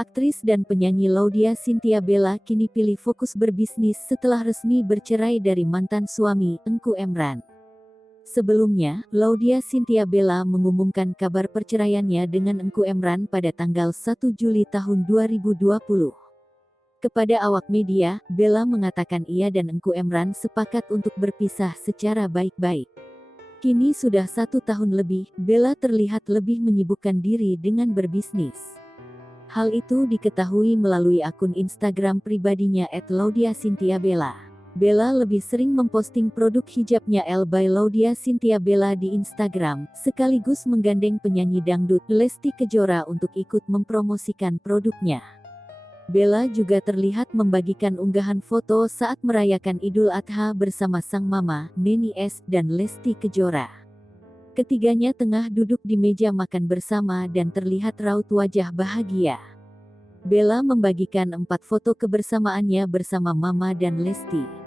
Aktris dan penyanyi Laudya Chintya Bella kini pilih fokus berbisnis setelah resmi bercerai dari mantan suami, Engku Emran. Sebelumnya, Laudya Chintya Bella mengumumkan kabar perceraiannya dengan Engku Emran pada tanggal 1 Juli tahun 2020. Kepada awak media, Bella mengatakan ia dan Engku Emran sepakat untuk berpisah secara baik-baik. Kini sudah 1 tahun lebih, Bella terlihat lebih menyibukkan diri dengan berbisnis. Hal itu diketahui melalui akun Instagram pribadinya @laudya_chintya_bella. Bella lebih sering memposting produk hijabnya L by Laudya Chintya Bella di Instagram, sekaligus menggandeng penyanyi dangdut Lesti Kejora untuk ikut mempromosikan produknya. Bella juga terlihat membagikan unggahan foto saat merayakan Idul Adha bersama sang mama, Neni S, dan Lesti Kejora. Ketiganya tengah duduk di meja makan bersama dan terlihat raut wajah bahagia. Bella membagikan 4 foto kebersamaannya bersama mama dan Lesti.